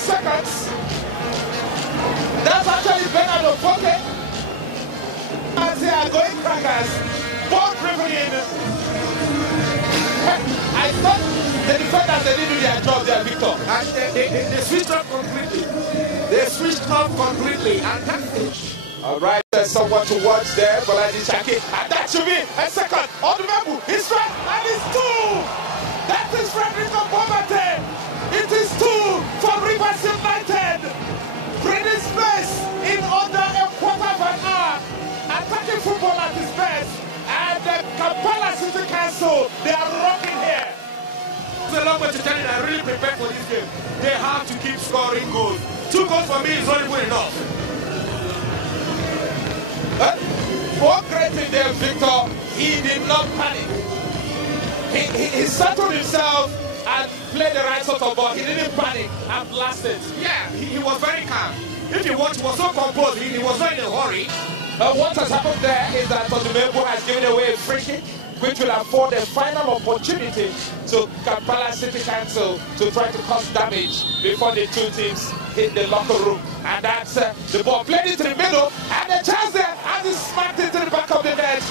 seconds. That's actually better than 40. As they are going crackers, both dribbling. I thought the defenders, they didn't do their job there, Victor. And they switched off completely. They switched off completely. And that's it. All right, there's someone to watch there, Balaji Shaki. And that should be a second. On the memo, he's right, and it's 2. That is Frederick Bombate. It is 2 for Rivers United. Bringing space in under a quarter of an hour. Attacking football at its best. And the Kampala City Council, they are rocking here. It's a long way to tell you that I really prepared for this game. They have to keep scoring goals. 2 goals for me is not even enough. What great thing there, Victor, he did not panic. He settled himself and played the right sort of ball. He didn't panic and blast it. Yeah, he was very calm. If you watch, he was so composed, he was not in a hurry. What has happened there is that Odumegwu has given away a free kick, which will afford the final opportunity to Kampala City Council to try to cause damage before the two teams hit the locker room. And that's the ball played into the middle, and the chance there, and he smacked into the back of the net.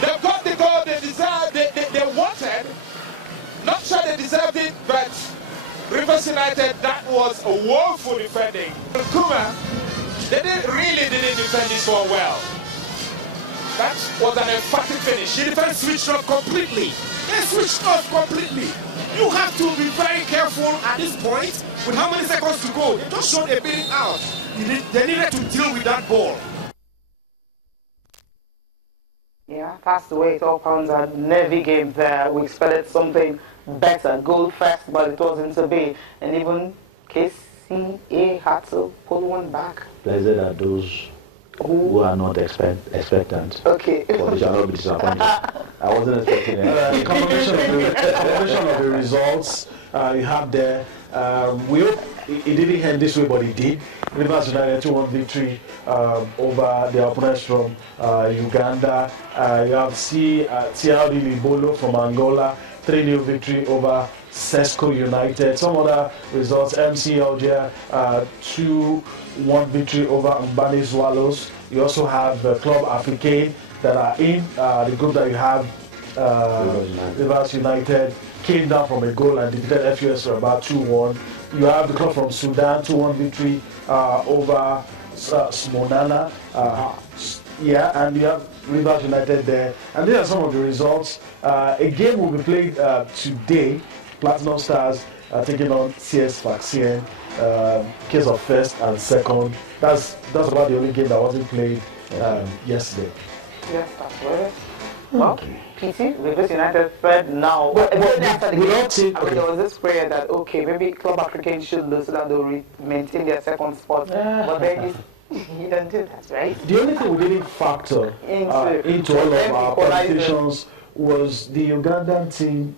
They've got the goal they deserved, they wanted. Not sure they deserved it, but Rivers United, that was a woeful defending. Kuma, they really didn't defend this one well. That was an emphatic finish. The defense switched off completely. They switched off completely. You have to be very careful at this point with how many seconds to go. They just showed a beating out. They needed to deal with that ball. Yeah, that's the way it all comes out. Navy game there. We expected something better. Goal first, but it wasn't to be. And even KCCA had to pull one back. Blessed are those who are not expectant. Okay. But they shall not be disappointed. I wasn't expecting it. Confirmation of the results you have there. We hope it didn't end this way, but it did. Rivers United 2-1 victory over their opponents from Uganda. You have CRD Libolo from Angola, 3-0 victory over Sesco United. Some other results: MC Alger 2-1 victory over Mbani Swallows. You also have Club Africain that are in the group that you have. Rivers United came down from a goal and defeated FUS for about 2-1. You have the club from Sudan 2-1 victory over Smonana. Yeah, and you have Rivers United there. And these are some of the results. A game will be played today. Platinum Stars taking on CS Vaccine. Case of first and second. That's about the only game that wasn't played yesterday. Yes, that's right. Well, PT, Rivers United third now. But after the game, there was this prayer that, okay, maybe Club African should lose so that they'll maintain their second spot. But then you don't do that, right? The only thing we didn't factor into all of our competitions was the Ugandan team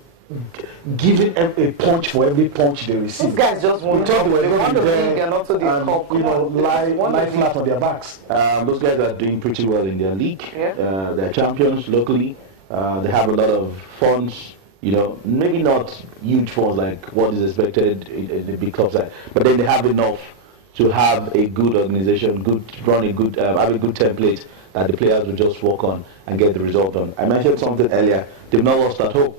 giving them a punch for every punch they received. These guys just want to win the league and also the cup. Lie flat on their backs. Those guys are doing pretty well in their league. Yeah. They're champions locally. They have a lot of funds. Maybe not huge funds like what is expected in the big clubs, but then they have enough to have a good organization, have a good template that the players will just work on and get the result on. I mentioned something earlier. They've not lost at home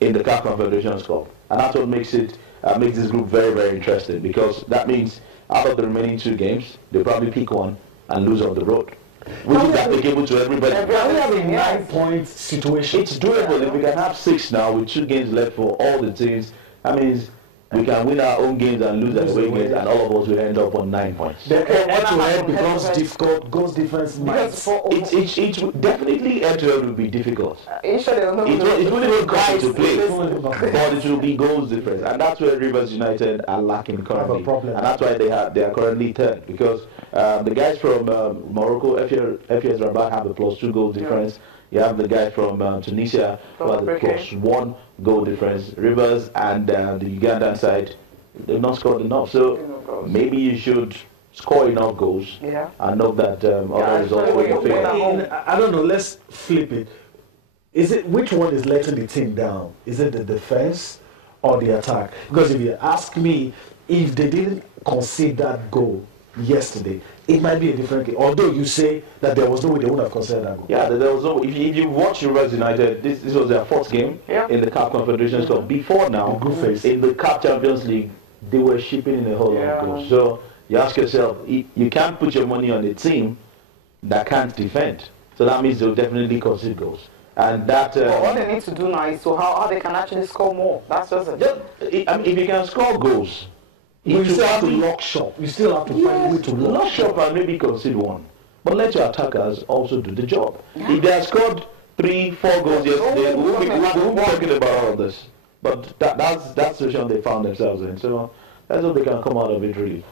in the CAF Confederation Cup, and that's what makes this group very, very interesting, because that means out of the remaining 2 games, they'll probably pick one and lose on the road, which is applicable to everybody. We have a 9-point situation. It's doable. If we can have 6 now with 2 games left for all the teams, that means we can win our own games and lose our away games, and all of us will end up on 9 points. The head-to-head becomes difficult. Goals difference might. It definitely head-to-head will be difficult. It wouldn't even come to play, but it will be goals difference, and that's where Rivers United are lacking currently. And that's why they are currently third, because the guys from Morocco, FUS Rabat, have a +2 goal difference. You have the guy from Tunisia who has a +1 goal difference. Rivers and the Ugandan side, they've not scored enough. So maybe you should score enough goals and know that other results will be favored. I don't know, let's flip it. Which one is letting the team down? Is it the defense or the attack? Because if you ask me, if they didn't concede that goal yesterday, it might be a different game. Although you say that there was no way they would have conceded that goal. Yeah, there was no. If you watch Rivers United, this was their fourth game in the CAF Confederation Cup. Before now, in the CAF Champions League, they were shipping in a whole lot of goals. So you ask yourself, you can't put your money on a team that can't defend. So that means they'll definitely concede goals. And that. What they need to do now is how they can actually score more. That's just it. I mean, if you can score goals, you still have to lock shop. You still have to find a way to lock shop and maybe concede one. But let your attackers also do the job. Yeah. If they have scored 3-4 goals yesterday, we won't be talking about all of this. But that's the situation they found themselves in. So let's hope they can come out of it really.